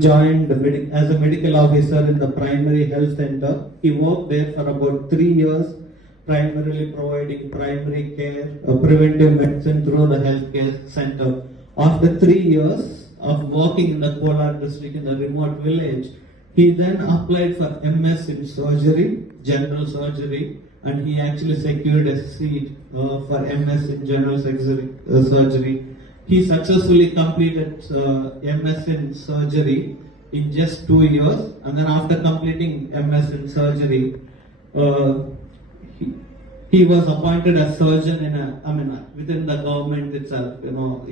joined as a medical officer in the primary health center. He worked there for about 3 years, primarily providing primary care, preventive medicine through the healthcare center. After 3 years of working in the Kolar district in the remote village, he then applied for MS in surgery, general surgery, and he actually secured a seat for MS in general surgery. He successfully completed MS in surgery in just 2 years, and then after completing MS in surgery, he was appointed as surgeon within the government itself.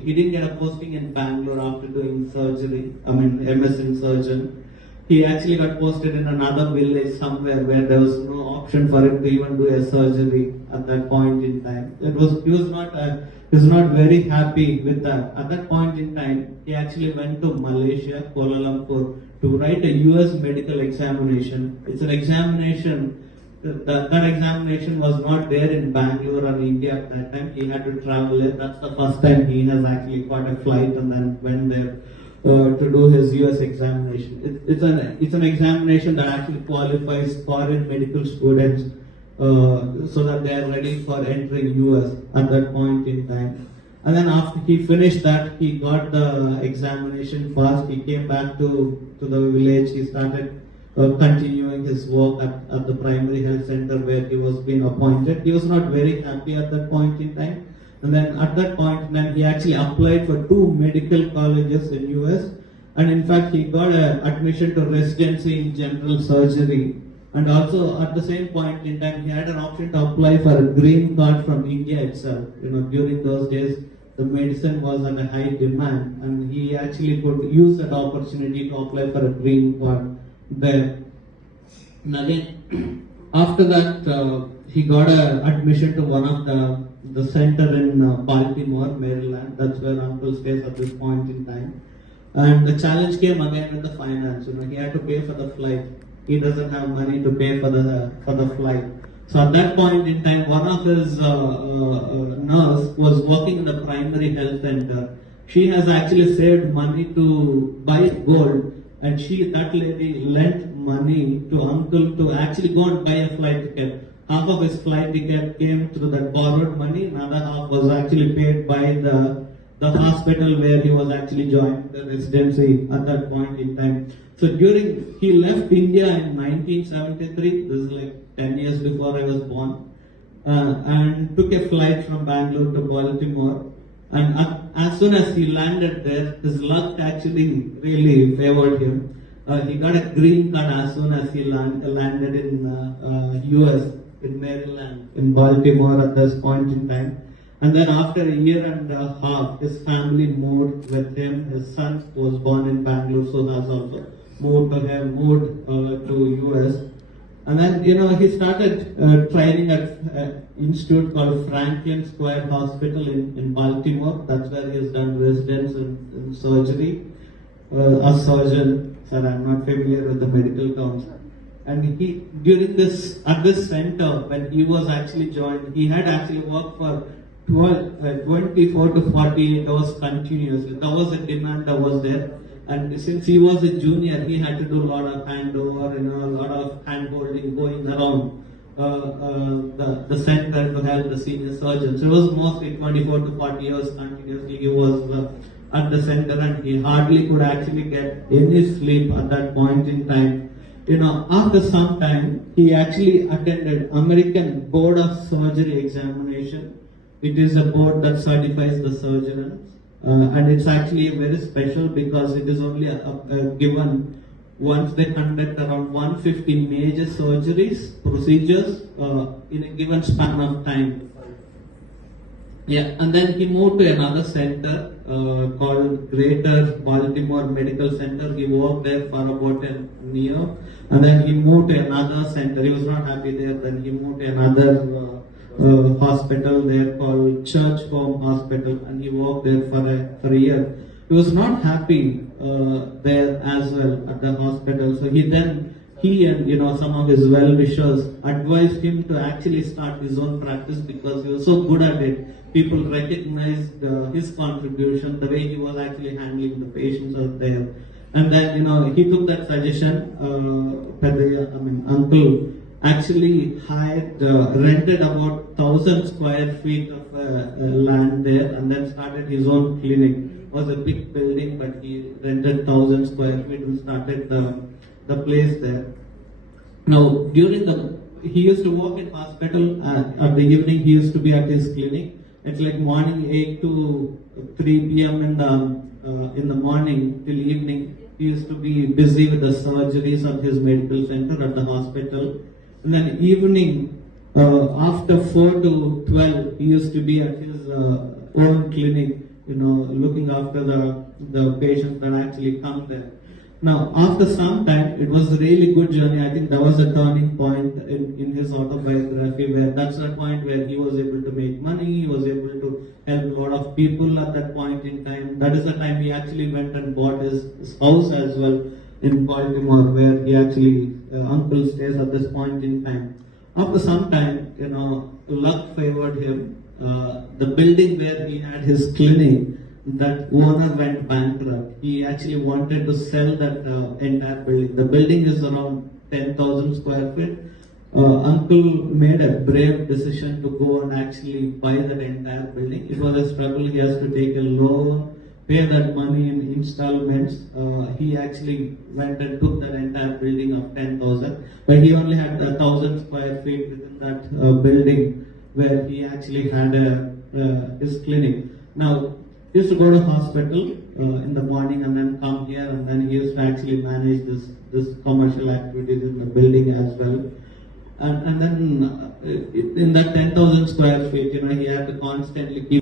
He didn't get a posting in Bangalore after doing surgery. MS in surgeon. He actually got posted in another village somewhere where there was no option for him to even do a surgery at that point in time. He was not very happy with that. At that point in time, he actually went to Malaysia, Kuala Lumpur, to write a US medical examination. It's an examination. That examination was not there in Bangalore or India at that time. He had to travel there. That's the first time he has actually caught a flight and then went there to do his US examination. It's an examination that actually qualifies foreign medical students so that they are ready for entering US at that point in time. And then after he finished that, he got the examination passed. He came back to the village. He started continuing his work at the primary health center where he was being appointed. He was not very happy at that point in time. And then at that point, then he actually applied for 2 medical colleges in US, and in fact he got an admission to residency in general surgery. And also at the same point in time, he had an option to apply for a green card from India itself. During those days, the medicine was at a high demand, and he actually could use that opportunity to apply for a green card there. And again, after that, he got an admission to one of the center in Baltimore, Maryland. That's where Uncle stays at this point in time. And the challenge came again with the finance. He had to pay for the flight. He doesn't have money to pay for the flight. So at that point in time, one of his nurse was working in the primary health center. She has actually saved money to buy gold, and that lady lent money to Uncle to actually go and buy a flight ticket. Half of his flight ticket came through that borrowed money, another half was actually paid by the hospital where he was actually joined the residency at that point in time. So he left India in 1973, this is like 10 years before I was born, and took a flight from Bangalore to Baltimore. And as soon as he landed there, his luck actually really favored him. He got a green card as soon as he landed in US, in Maryland, in Baltimore at this point in time. And then after a year and a half, his family moved with him. His son was born in Bangalore, so has also moved to US. And then, he started training at an institute called Franklin Square Hospital in Baltimore. That's where he has done residence in surgery. A surgeon, sir, I'm not familiar with the medical terms. And at this center, when he was actually joined, he had actually worked for 24 to 48 hours continuously. That was a demand that was there. And since he was a junior, he had to do a lot of handover, a lot of hand-holding, going around the center to help the senior surgeons. So it was mostly 24 to 40 hours continuously. He was at the center, and he hardly could actually get any sleep at that point in time. After some time, he actually attended American Board of Surgery examination. It is a board that certifies the surgeons, and it's actually very special because it is only given once they conduct around 150 major procedures in a given span of time. Yeah, and then he moved to another center called Greater Baltimore Medical Center. He worked there for about a year, and then he moved to another center. He was not happy there. Then he moved to another hospital there called Church Home Hospital, and he worked there for a year. He was not happy there as well at the hospital. So he and some of his well-wishers advised him to actually start his own practice because he was so good at it. People recognized his contribution, the way he was actually handling the patients out there. And then, he took that suggestion, uncle actually hired, rented about 1,000 square feet of land there, and then started his own clinic. It was a big building, but he rented 1,000 square feet and started the place there. Now, he used to work in hospital. At the evening, he used to be at his clinic. It's like morning 8 to 3 p.m. In the morning till evening. He used to be busy with the surgeries of his medical center at the hospital. And then evening, after 4 to 12, he used to be at his own clinic, looking after the patients that actually come there. Now, after some time, it was a really good journey. I think that was a turning point in his autobiography, where that's the point where he was able to make money, he was able to help a lot of people at that point in time. That is the time he actually went and bought his house as well in Baltimore, where he actually, uncle stays at this point in time. After some time, luck favored him. The building where he had his clinic, that owner went bankrupt. He actually wanted to sell that entire building. The building is around 10,000 square feet. Uncle made a brave decision to go and actually buy that entire building. It was a struggle. He has to take a loan, pay that money in installments. He actually went and took that entire building of 10,000, but he only had 1,000 square feet within that building where he actually had his clinic. Now, he used to go to hospital in the morning and then come here, and then he used to actually manage this commercial activities in the building as well. And then in that 10,000 square feet, he had to constantly keep